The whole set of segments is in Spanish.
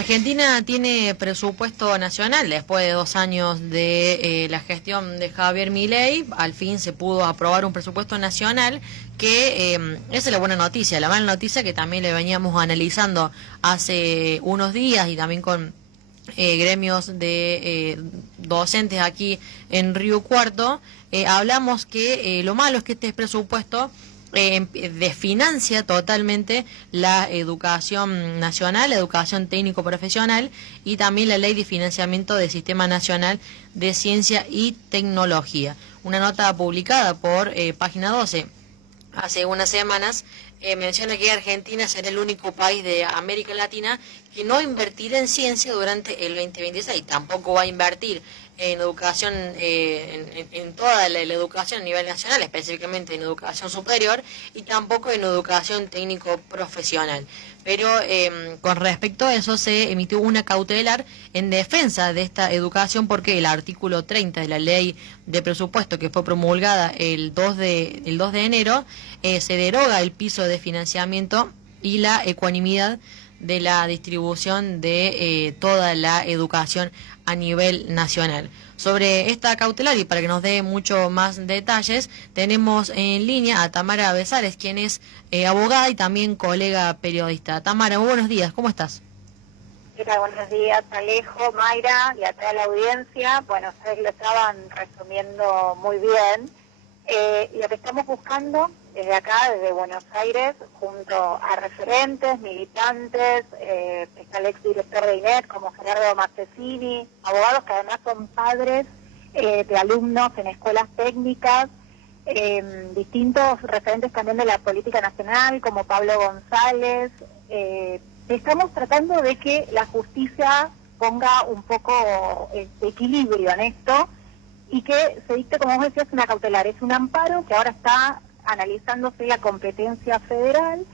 Argentina tiene presupuesto nacional después de 2 años de la gestión de Javier Milei. Al fin se pudo aprobar un presupuesto nacional que esa es la buena noticia. La mala noticia que también le veníamos analizando hace unos días y también con gremios de docentes aquí en Río Cuarto, hablamos que lo malo es que este presupuesto desfinancia totalmente la educación nacional, la educación técnico-profesional y también la ley de financiamiento del Sistema Nacional de Ciencia y Tecnología. Una nota publicada por Página 12 hace unas semanas menciona que Argentina será el único país de América Latina que no invertirá en ciencia durante el 2026. Tampoco va a invertir en educación, en toda la educación a nivel nacional, específicamente en educación superior, y tampoco en educación técnico-profesional. Pero con respecto a eso se emitió una cautelar en defensa de esta educación porque el artículo 30 de la ley de presupuesto que fue promulgada el 2 de enero se deroga el piso de financiamiento y la ecuanimidad de la distribución de toda la educación a nivel nacional. Sobre esta cautelar y para que nos dé mucho más detalles, tenemos en línea a Tamara Besares, quien es abogada y también colega periodista. Tamara, muy buenos días, ¿cómo estás? Buenos días, Alejo, Mayra y a toda la audiencia. Bueno, ustedes lo estaban resumiendo muy bien. Lo que estamos buscando desde acá, desde Buenos Aires, junto a referentes, militantes, está el exdirector de INET como Gerardo Martesini, abogados que además son padres de alumnos en escuelas técnicas, distintos referentes también de la política nacional, como Pablo González. Estamos tratando de que la justicia ponga un poco de equilibrio en esto y que se dicte, como vos decías, una cautelar. Es un amparo que ahora está analizándose la competencia federal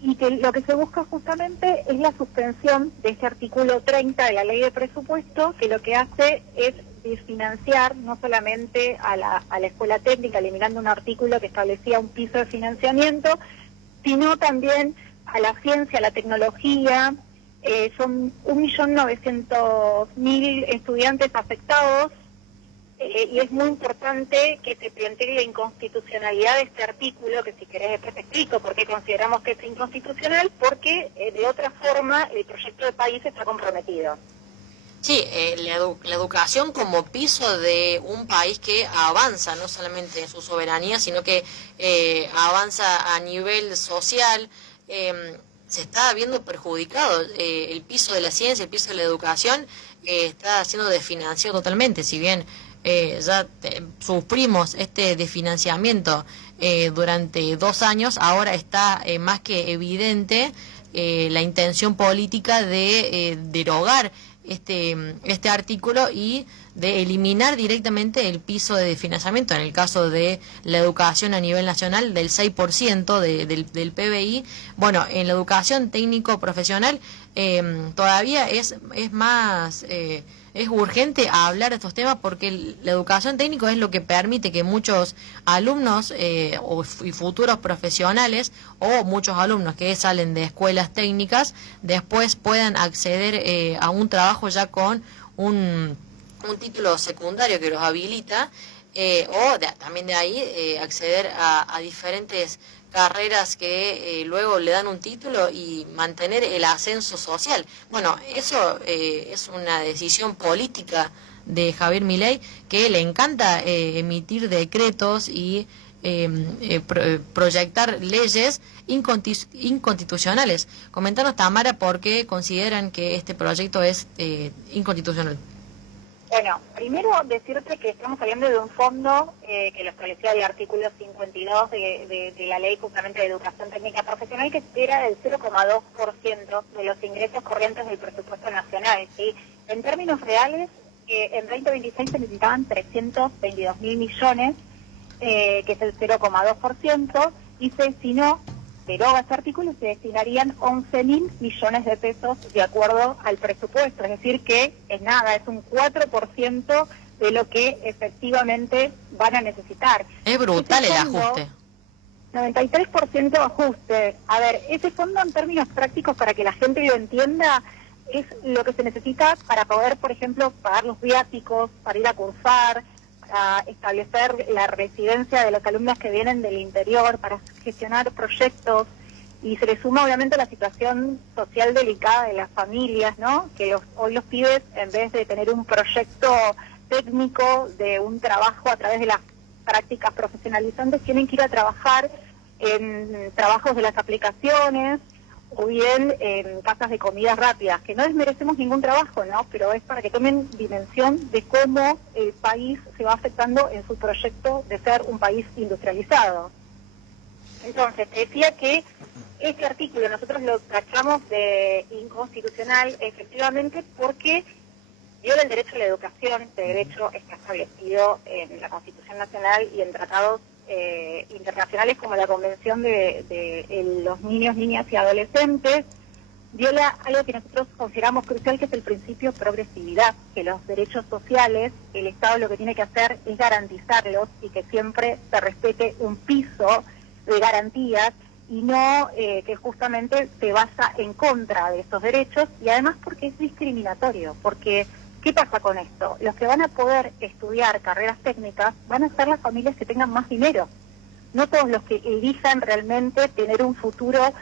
y que lo que se busca justamente es la suspensión de este artículo 30 de la ley de presupuesto, que lo que hace es desfinanciar no solamente a la escuela técnica, eliminando un artículo que establecía un piso de financiamiento, sino también a la ciencia, a la tecnología. Son 1.900.000 estudiantes afectados. Y es muy importante que se plantee la inconstitucionalidad de este artículo, que si querés después te explico por qué consideramos que es inconstitucional, porque de otra forma el proyecto de país está comprometido. Sí, la educación como piso de un país que avanza no solamente en su soberanía, sino que avanza a nivel social. Se está viendo perjudicado el piso de la ciencia, el piso de la educación está siendo desfinanciado totalmente, si bien sufrimos este desfinanciamiento durante 2 años, ahora está más que evidente la intención política de derogar este artículo y de eliminar directamente el piso de financiamiento, en el caso de la educación a nivel nacional, del 6% del PBI. Bueno, en la educación técnico-profesional todavía es más... es urgente hablar de estos temas porque la educación técnica es lo que permite que muchos alumnos y futuros profesionales o muchos alumnos que salen de escuelas técnicas después puedan acceder a un trabajo ya con un título secundario que los habilita también de ahí acceder a diferentes carreras que luego le dan un título y mantener el ascenso social. Bueno, eso es una decisión política de Javier Milei, que le encanta emitir decretos y proyectar leyes inconstitucionales. Comentanos, Tamara, por qué consideran que este proyecto es inconstitucional. Bueno, primero decirte que estamos hablando de un fondo que lo establecía el artículo 52 de la ley justamente de educación técnica profesional, que era del 0,2% de los ingresos corrientes del presupuesto nacional, ¿sí? En términos reales, en 2026 se necesitaban 322.000 millones, que es el 0,2%, y se destinó, deroga este artículo, se destinarían 11.000 millones de pesos de acuerdo al presupuesto, es decir que es nada, es un 4% de lo que efectivamente van a necesitar. Es brutal el ajuste. 93% ajuste. A ver, ese fondo en términos prácticos, para que la gente lo entienda, es lo que se necesita para poder, por ejemplo, pagar los viáticos, para ir a cursar, para establecer la residencia de los alumnos que vienen del interior, para gestionar proyectos. Y se le suma obviamente la situación social delicada de las familias, ¿no? Que hoy los pibes, en vez de tener un proyecto técnico de un trabajo a través de las prácticas profesionalizantes, tienen que ir a trabajar en trabajos de las aplicaciones o bien en casas de comidas rápidas, que no les merecemos ningún trabajo, ¿no? Pero es para que tomen dimensión de cómo el país se va afectando en su proyecto de ser un país industrializado. Entonces, te decía que este artículo nosotros lo tachamos de inconstitucional, efectivamente, porque viola el derecho a la educación. Este derecho está establecido en la Constitución Nacional y en tratados internacionales como la Convención de los Niños, Niñas y Adolescentes. Viola algo que nosotros consideramos crucial, que es el principio de progresividad, que los derechos sociales, el Estado lo que tiene que hacer es garantizarlos y que siempre se respete un piso de garantías y no que justamente se basa en contra de estos derechos, y además porque es discriminatorio, porque ¿qué pasa con esto? Los que van a poder estudiar carreras técnicas van a ser las familias que tengan más dinero, no todos los que elijan realmente tener un futuro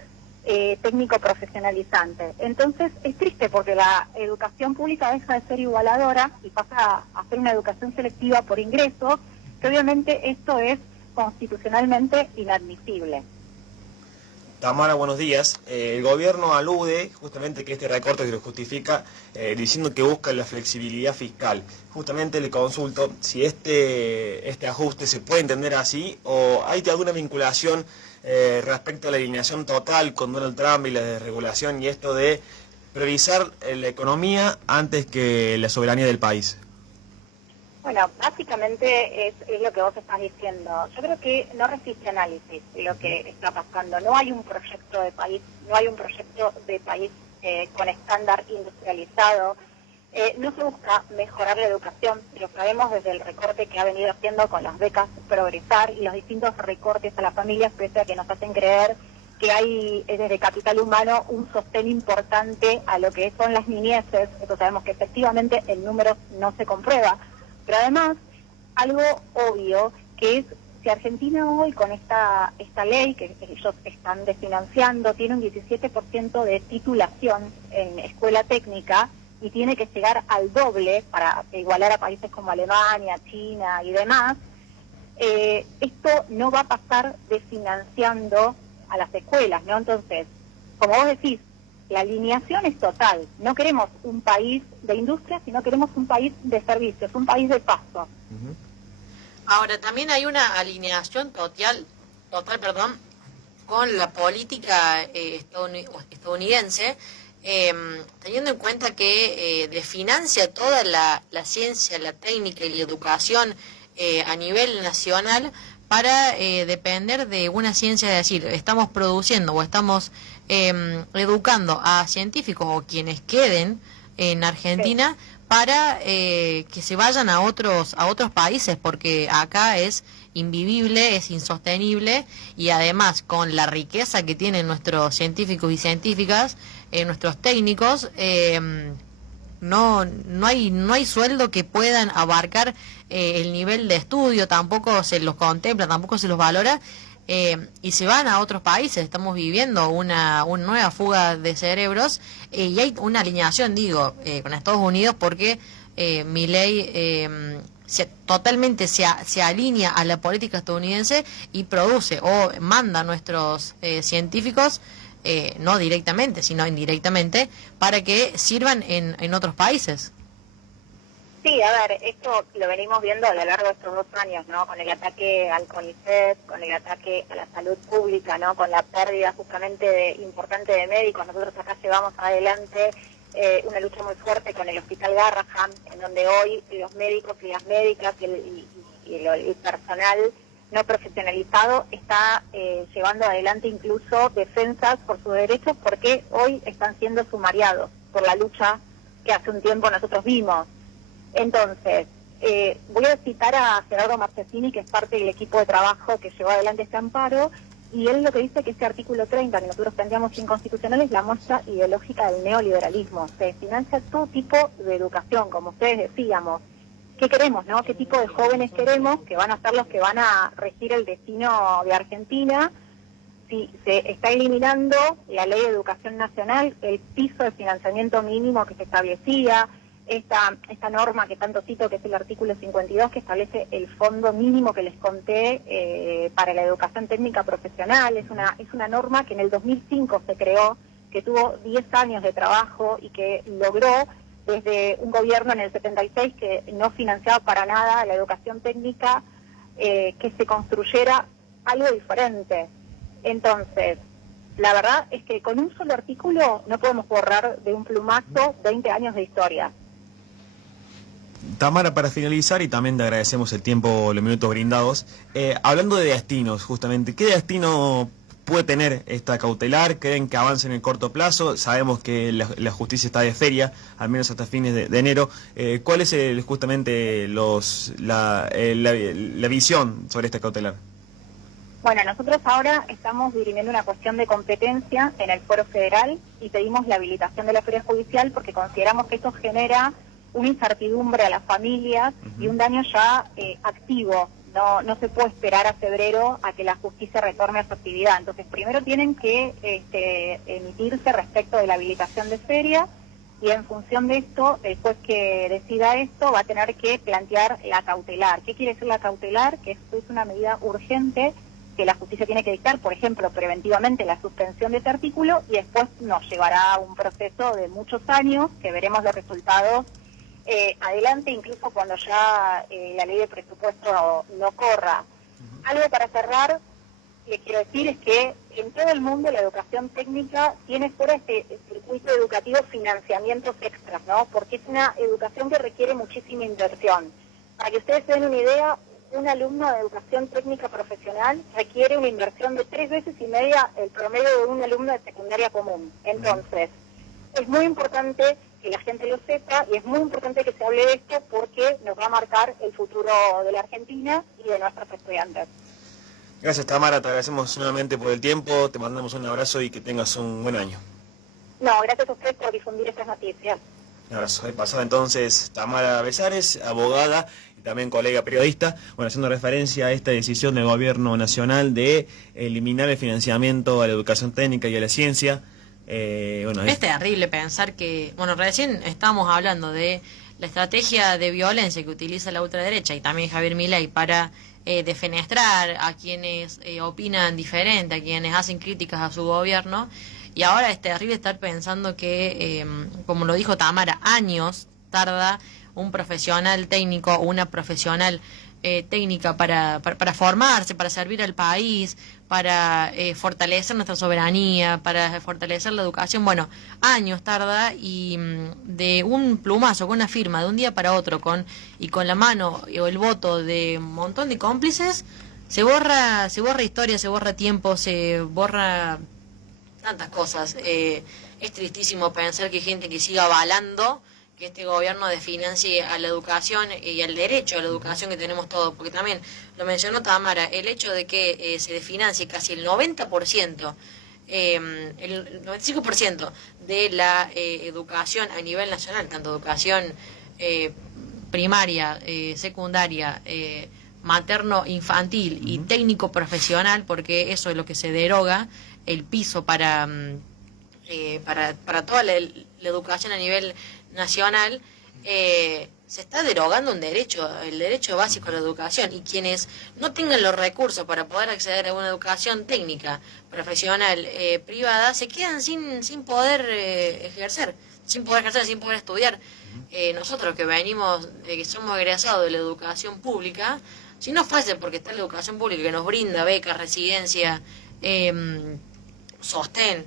técnico profesionalizante. Entonces es triste porque la educación pública deja de ser igualadora y pasa a ser una educación selectiva por ingreso, que obviamente esto es constitucionalmente inadmisible. Tamara, buenos días. El gobierno alude justamente que este recorte se lo justifica diciendo que busca la flexibilidad fiscal. Justamente le consulto si este ajuste se puede entender así o hay alguna vinculación respecto a la alineación total con Donald Trump y la desregulación y esto de priorizar la economía antes que la soberanía del país. Bueno, básicamente es lo que vos estás diciendo. Yo creo que no resiste análisis lo que está pasando. No hay un proyecto de país, con estándar industrializado. No se busca mejorar la educación. Lo sabemos desde el recorte que ha venido haciendo con las becas Progresar y los distintos recortes a las familias, pese a que nos hacen creer que hay desde capital humano un sostén importante a lo que son las niñeces. Eso sabemos que efectivamente en números no se comprueba. Pero además, algo obvio, que es si Argentina hoy con esta ley que ellos están desfinanciando, tiene un 17% de titulación en escuela técnica y tiene que llegar al doble para igualar a países como Alemania, China y demás, esto no va a pasar desfinanciando a las escuelas, ¿no? Entonces, como vos decís, la alineación es total. No queremos un país de industria, sino queremos un país de servicios, un país de paso. Ahora, también hay una alineación total, con la política estadounidense, teniendo en cuenta que desfinancia toda la ciencia, la técnica y la educación a nivel nacional para depender de una ciencia, es decir, estamos produciendo o estamos educando a científicos o quienes queden en Argentina para que se vayan a otros países, porque acá es invivible, es insostenible, y además con la riqueza que tienen nuestros científicos y científicas, nuestros técnicos, no hay sueldo que puedan abarcar el nivel de estudio, tampoco se los contempla, tampoco se los valora, y se van a otros países. Estamos viviendo una nueva fuga de cerebros, y hay una alineación, con Estados Unidos, porque Milei totalmente se alinea a la política estadounidense y produce o manda a nuestros científicos, no directamente, sino indirectamente, para que sirvan en otros países. Sí, a ver, esto lo venimos viendo a lo largo de estos 2 años, ¿no? Con el ataque al CONICET, con el ataque a la salud pública, ¿no? Con la pérdida justamente importante de médicos. Nosotros acá llevamos adelante una lucha muy fuerte con el Hospital Garrahan, en donde hoy los médicos y las médicas y el personal no profesionalizado está llevando adelante incluso defensas por sus derechos, porque hoy están siendo sumariados por la lucha que hace un tiempo nosotros vimos. Entonces, voy a citar a Gerardo Marchesini, que es parte del equipo de trabajo que llevó adelante este amparo, Y él lo que dice que este artículo 30, que nosotros planteamos inconstitucional, es la muestra ideológica del neoliberalismo. Se financia todo tipo de educación, como ustedes decíamos. ¿Qué queremos, no? ¿Qué tipo de jóvenes queremos que van a ser los que van a regir el destino de Argentina? Si se está eliminando la Ley de Educación Nacional, el piso de financiamiento mínimo que se establecía, esta norma que tanto cito, que es el artículo 52, que establece el fondo mínimo que les conté para la educación técnica profesional. Es una norma que en el 2005 se creó, que tuvo 10 años de trabajo y que logró, desde un gobierno en el 76 que no financiaba para nada la educación técnica, que se construyera algo diferente. Entonces, la verdad es que con un solo artículo no podemos borrar de un plumazo 20 años de historia. Tamara, para finalizar, y también te agradecemos el tiempo, los minutos brindados, hablando de destinos, justamente, ¿qué destino puede tener esta cautelar? ¿Creen que avance en el corto plazo? Sabemos que la justicia está de feria, al menos hasta fines de enero. ¿Cuál es justamente la visión sobre esta cautelar? Bueno, nosotros ahora estamos dirimiendo una cuestión de competencia en el Foro Federal y pedimos la habilitación de la feria judicial porque consideramos que esto genera una incertidumbre a las familias y un daño ya activo. No se puede esperar a febrero a que la justicia retorne a su actividad. Entonces, primero tienen que emitirse respecto de la habilitación de feria y en función de esto, el juez que decida esto va a tener que plantear la cautelar. ¿Qué quiere decir la cautelar? Que esto es una medida urgente que la justicia tiene que dictar, por ejemplo, preventivamente la suspensión de este artículo y después nos llevará a un proceso de muchos años que veremos los resultados adelante, incluso cuando ya la ley de presupuesto no corra. Algo para cerrar, les quiero decir es que en todo el mundo la educación técnica tiene fuera este circuito educativo financiamientos extras, ¿no? Porque es una educación que requiere muchísima inversión. Para que ustedes se den una idea, un alumno de educación técnica profesional requiere una inversión de 3 veces y media el promedio de un alumno de secundaria común. Entonces, es muy importante que la gente lo sepa y es muy importante que se hable de esto porque nos va a marcar el futuro de la Argentina y de nuestros estudiantes. Gracias, Tamara, te agradecemos nuevamente por el tiempo, te mandamos un abrazo y que tengas un buen año. No, gracias a ustedes por difundir estas noticias. Un abrazo. He pasado entonces Tamara Besares, abogada y también colega periodista, bueno, haciendo referencia a esta decisión del gobierno nacional de eliminar el financiamiento a la educación técnica y a la ciencia. Es terrible pensar que, bueno, recién estábamos hablando de la estrategia de violencia que utiliza la ultraderecha y también Javier Milei para defenestrar a quienes opinan diferente, a quienes hacen críticas a su gobierno, y ahora es terrible estar pensando que, como lo dijo Tamara, años tarda un profesional técnico o una profesional técnica para formarse, para servir al país, para fortalecer nuestra soberanía, para fortalecer la educación. Bueno, años tarda y de un plumazo, con una firma, de un día para otro, con la mano o el voto de un montón de cómplices, se borra historia, se borra tiempo, se borra tantas cosas. Es tristísimo pensar que hay gente que siga avalando que este gobierno desfinancie a la educación y al derecho a la educación que tenemos todos, porque también lo mencionó Tamara, el hecho de que se desfinancie casi el 90%, el 95% de la educación a nivel nacional, tanto educación primaria, secundaria, materno-infantil y técnico profesional, porque eso es lo que se deroga, el piso para toda la educación a nivel nacional, se está derogando un derecho, el derecho básico a la educación, y quienes no tengan los recursos para poder acceder a una educación técnica, profesional, privada, se quedan sin poder ejercer, sin poder estudiar. Nosotros que venimos, que somos egresados de la educación pública, si no fuese porque está la educación pública que nos brinda becas, residencia, sostén,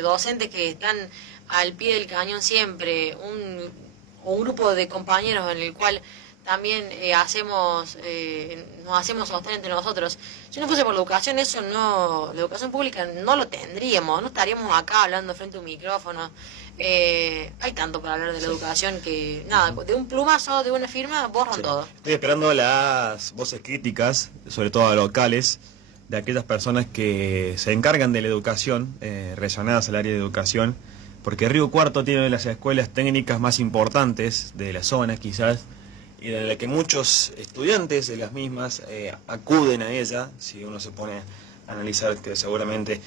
docentes que están al pie del cañón siempre, un grupo de compañeros en el cual también nos hacemos sostén entre nosotros. Si no fuese por la educación, la educación pública no lo tendríamos, no estaríamos acá hablando frente a un micrófono. Hay tanto para hablar de la educación que, nada, de un plumazo, de una firma, borran todo. Estoy esperando las voces críticas, sobre todo a locales, de aquellas personas que se encargan de la educación, relacionadas al área de educación, porque Río Cuarto tiene una de las escuelas técnicas más importantes de la zona quizás, y en la que muchos estudiantes de las mismas acuden a ella. Si uno se pone a analizar, que seguramente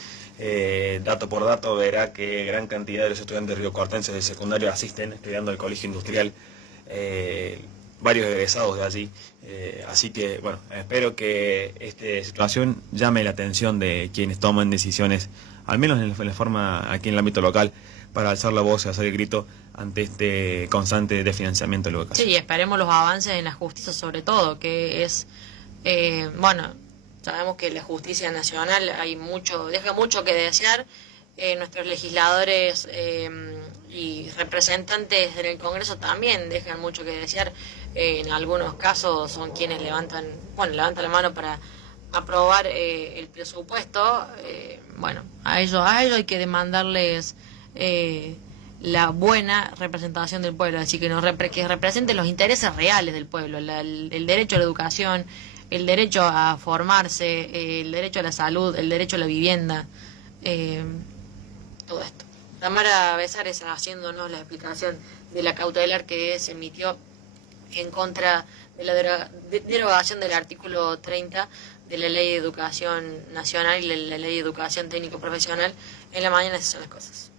dato por dato verá que gran cantidad de los estudiantes riocuartenses de secundario asisten estudiando al colegio industrial, varios egresados de allí, así que bueno, espero que esta situación llame la atención de quienes toman decisiones, al menos en la forma aquí en el ámbito local, para alzar la voz y hacer el grito ante este constante desfinanciamiento de la educación. Sí, y esperemos los avances en la justicia sobre todo, que es, bueno, sabemos que la justicia nacional deja mucho que desear. Nuestros legisladores y representantes en el Congreso también dejan mucho que desear. En algunos casos son quienes levantan la mano para aprobar el presupuesto. Bueno, a ellos hay que demandarles la buena representación del pueblo, así que que representen los intereses reales del pueblo, el derecho a la educación, el derecho a formarse, el derecho a la salud, el derecho a la vivienda, todo esto. Tamara Besares haciéndonos la explicación de la cautelar que se emitió en contra de la derogación del artículo 30 de la Ley de Educación Nacional y la Ley de Educación Técnico Profesional. En la mañana esas son las cosas.